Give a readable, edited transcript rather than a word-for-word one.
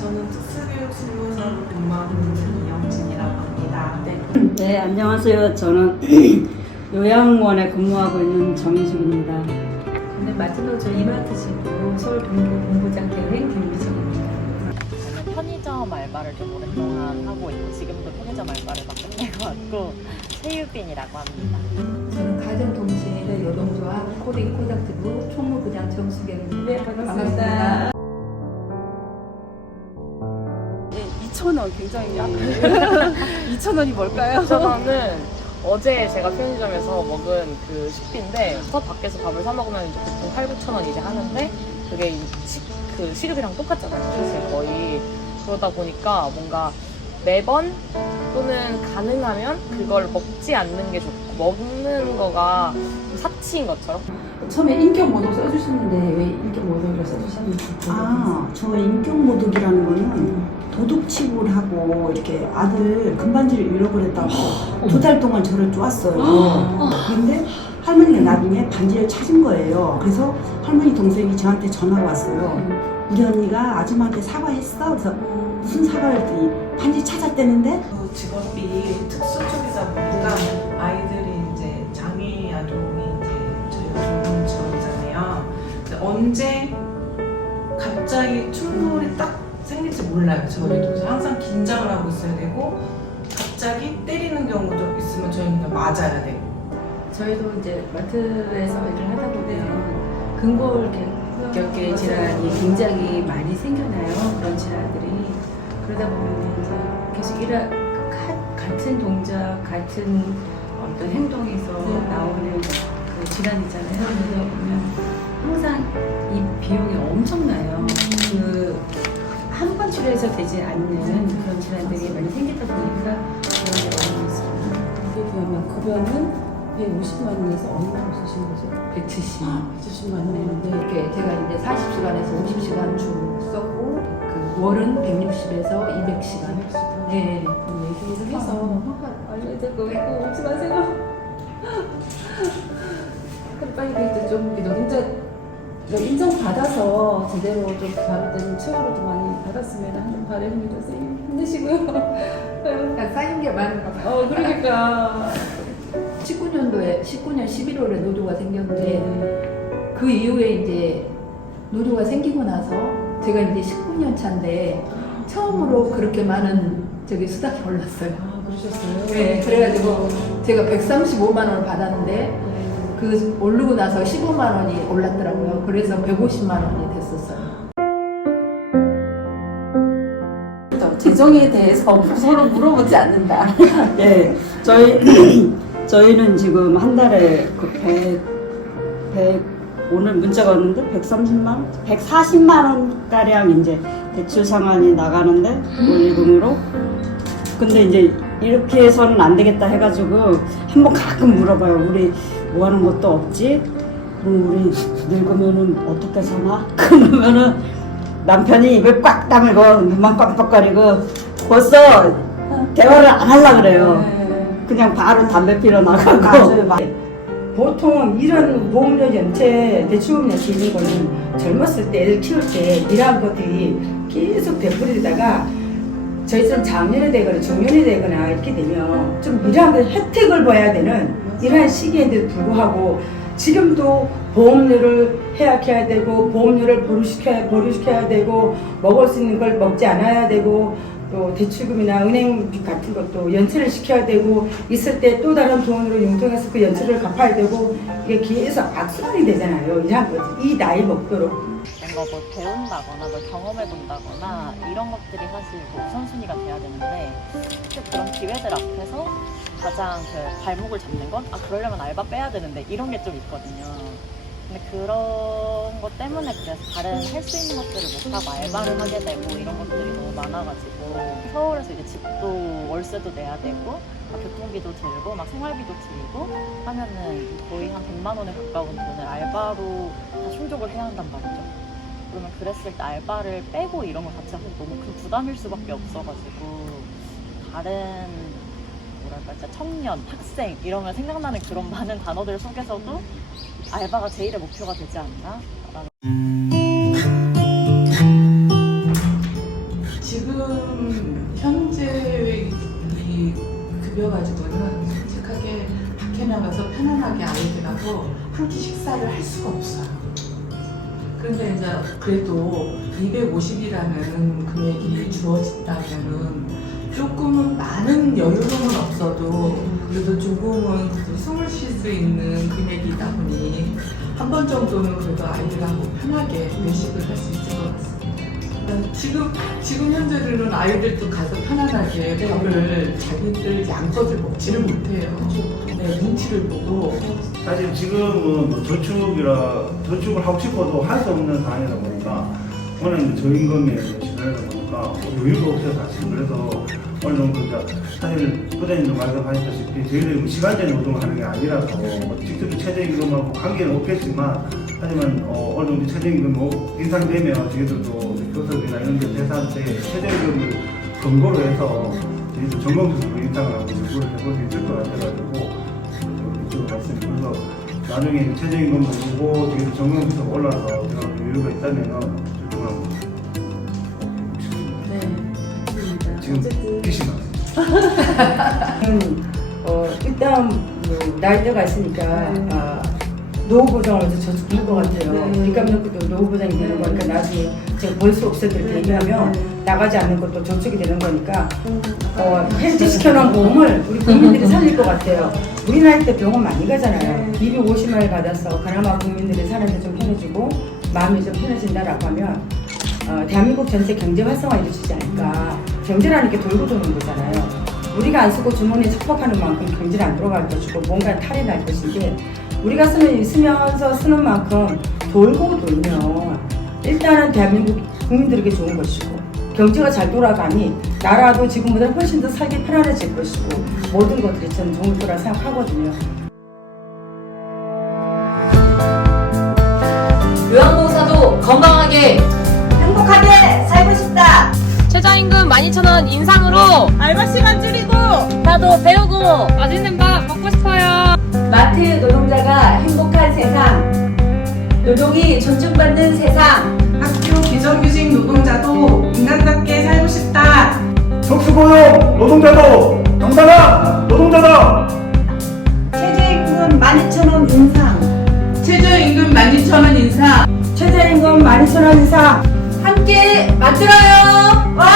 저는 특수교육실무사로 근무하고 있는 이영진이라고 합니다. 네, 안녕하세요. 저는 요양원에 근무하고 있는 정희숙입니다. 네, 마지막으로 저 이마트지구 서울 동부공부장 대행 김미정입니다. 저는 편의점 알바를 좀 오랫동안 하고 있고 지금도 편의점 알바를 막 끝내고 왔고 최유빈이라고 합니다. 저는 가정동시대 노동조합 코딩 프로젝트부 총무부장 정수경입니다. 네, 반갑습니다. 2,000원 굉장히 2,000원이 뭘까요? 2,000원은 어제 제가 편의점에서 먹은 그 식비인데 밖에서 밥을 사 먹으면 이제 보통 8,000~9,000원 이제 하는데 그게 그 시급이랑 똑같잖아요. 사실 거의 그러다 보니까 뭔가 매번 또는 가능하면 그걸 먹지 않는 게 좋고 먹는 거가 좀 사치인 것처럼. 처음에 인격 모독 써주셨는데 왜 인격 모독을 써주셨는지 저 인격 모독이라는 거는 도둑치기를 하고 이렇게 아들 금반지를 잃어버렸다고 2달 동안 저를 쪼았어요. 근데 할머니가 나중에 반지를 찾은 거예요. 그래서 할머니 동생이 저한테 전화가 왔어요. 우리 언니가 아줌마한테 사과했어? 그래서 무슨 사과를 했더니 반지 찾았다는데? 그 직업이 특수 쪽이다 보니까 아이들이 이제 장애 아동이 이제 저희가 돌보는 직업이잖아요. 근데 언제 갑자기 충돌이 딱 생길지 몰라요. 저희도 그래서 항상 긴장을 하고 있어야 되고 갑자기 때리는 경우도 있으면 저희는 그냥 맞아야 되고. 저희도 이제 마트에서 일을 하다 보면 근골격계 질환이 굉장히 많이 생겨나요. 그런 질환들이. 그러다 보면 이제 계속 같은 동작, 같은 어떤 행동에서 나오는 그 질환이잖아요. 그러다 보면 항상 이 비용이 엄청나요. 한 번 치료해서 되지 않는 그런 질환들이 많이 생기다 보니까 그런 게 어려움이 있습니다. 이게 비하면 급여는 150만 원에서 얼마나 쓰신 거죠? 170. 170만 원. 네. 이렇게 제가 이제 40시간에서 50시간 주 썼고 그 월은 160에서 200시간. 네. 얘기를 해서 알려드릴 거고 오지 마세요. 빨리 이제 좀 노동자 인정받아서 제대로 좀 바로된 처우로도 많이 받았으면 하는 바람입니다. 선생님 힘내시고요. 그러니까 쌓인 게 많은가 봐요. 그러니까 19년도에 19년 11월에 노조가 생겼는데 그 이후에 이제 노조가 생기고 나서 제가 이제 19년 차인데 처음으로 그렇게 많은 수당이 올랐어요. 그러셨어요? 네, 그래가지고 제가 135만 원을 받았는데 그 오르고 나서 15만 원이 올랐더라고요. 그래서 150만 원이 됐었어요. 재정에 대해서 서로 물어보지 않는다. 네, 저희는 지금 한 달에 그 100 오늘 문자가 왔는데 130만 원? 140만 원 가량 이제 대출 상환이 나가는데 원리금으로. 근데 이제 이렇게 해서는 안 되겠다 해가지고 한번 가끔 물어봐요. 우리 뭐 하는 것도 없지? 그럼 우리 늙으면은 어떻게 사나? 그러면은 남편이 입을 꽉 다물고 눈만 깜빡거리고 벌써 대화를 안 하려고 그래요. 그냥 바로 담배 피러 나가고. 보통 이런 보험료 연체, 대출금 연체 있는 거는 젊었을 때 애들 키울 때 일한 것들이 계속 되풀이되다가 저희처럼 장년이 되거나 중년이 되거나 이렇게 되면 좀 일한 걸 혜택을 봐야 되는 이러한 시기에도 불구하고 지금도 보험료를 해약해야 되고 보험료를 보류시켜야 되고 먹을 수 있는 걸 먹지 않아야 되고 또 대출금이나 은행비 같은 것도 연체를 시켜야 되고 있을 때 또 다른 돈으로 융통해서 그 연체를 갚아야 되고 이게 계속 악순환이 되잖아요. 이 나이 먹도록. 뭔가 뭐 배운다거나 뭘 경험해본다거나 이런 것들이 사실 그 우선순위가 돼야 되는데 그런 기회들 앞에서 가장 그 발목을 잡는 건 그러려면 알바 빼야 되는데 이런 게 좀 있거든요. 근데 그런 것 때문에 그래서 다른 할 수 있는 것들을 못하고 알바를 하게 되고 이런 것들이 너무 많아가지고 서울에서 이제 집도 월세도 내야 되고 교통비도 들고 막 생활비도 들고 하면은 거의 한 100만 원에 가까운 돈을 알바로 다 충족을 해야 한단 말이죠. 그러면 그랬을 때 알바를 빼고 이런 걸 같이 하면 너무 큰 부담일 수밖에 없어가지고 다른 뭐랄까 진짜 청년, 학생 이러면 생각나는 그런 많은 단어들 속에서도 알바가 제일의 목표가 되지 않나? 지금 현재 이 급여 가지고는 솔직하게 밖에 나가서 편안하게 아이들하고 한 끼 식사를 할 수가 없어요. 그런데 이제 그래도 250이라는 금액이 주어진다면은 조금은 많은 여유로움은 없어도 그래도 조금은 숨을 쉴 수 있는 금액이다 보니 한 번 정도는 그래도 아이들하고 편하게 외식을 할 수 있을 것 같습니다. 지금 현재로는 아이들도 가서 편안하게 밥을 자기들 양껏을 먹지를 못해요. 네, 눈치를 보고. 사실 지금은 뭐 저축을 하고 싶어도 할 수 없는 상황이다 보니까 오늘 이제 저임금에 시달리다 보니까 여유가 없어요 사실. 그래서 어느 정도 사실 부장님도 말씀하셨다시피 저희들이 뭐 시간제 노동을 하는 게 아니라서 뭐 직접 최저임금하고 관계는 없겠지만 하지만 어느 정도 최저임금 인상되면 저희들도 교섭이나 이런 데 대상 때 최저임금을 근거로 해서 저희도 전공적으로 인상을 하고 연구를 해볼 수 있을 것 같아가지고 이쪽으로 말씀드려서 나중에 최저임금을 보고 저희도 전공적으로 올라서 여유가 있다면 네, 맞습니다. 지금 어쨌든 계신 것 일단 뭐 나이대가 있으니까 노후보장을 저축할 것 같아요. 일감력도 노후보장이 되는 거니까 나중에 제가 벌 수 없을 때 대비하면 나가지 않는 것도 저축이 되는 거니까 헬스시켜놓은 보험을 우리 국민들이 살릴 것 같아요. 우리 나이 때 병원 많이 가잖아요. 250만을 받아서 그나마 국민들이 사는데 좀 편해지고 마음이 좀 편해진다라고 하면 대한민국 전체 경제 활성화 이루어지지 않을까. 경제라는 게 돌고 도는 거잖아요. 우리가 안 쓰고 주머니에 척박하는 만큼 경제는 안 들어갈 것이고 뭔가 탈이 날 것인데 우리가 쓰면서 쓰는 만큼 돌고 돌면 일단은 대한민국 국민들에게 좋은 것이고 경제가 잘 돌아가니 나라도 지금보다 훨씬 더 살기 편안해질 것이고 모든 것들이 저는 좋을 거라 생각하거든요. 요양보호사도 건강하게 행복하게 살고 싶다. 최저임금 12,000원 인상으로 알바 시간 줄이고 나도 배우고 맛있는 밥 먹고 싶어요. 마트 노동자가 행복한 세상, 노동이 존중받는 세상, 학교 비정규직 노동자도 인간답게 살고 싶다. 특수고용 노동자도 당당한 노동자다. 최저임금 12,000원 인상. 최저임금 12,000원 인상. 최저임금 12,000원 이상 함께 만들어요. 와!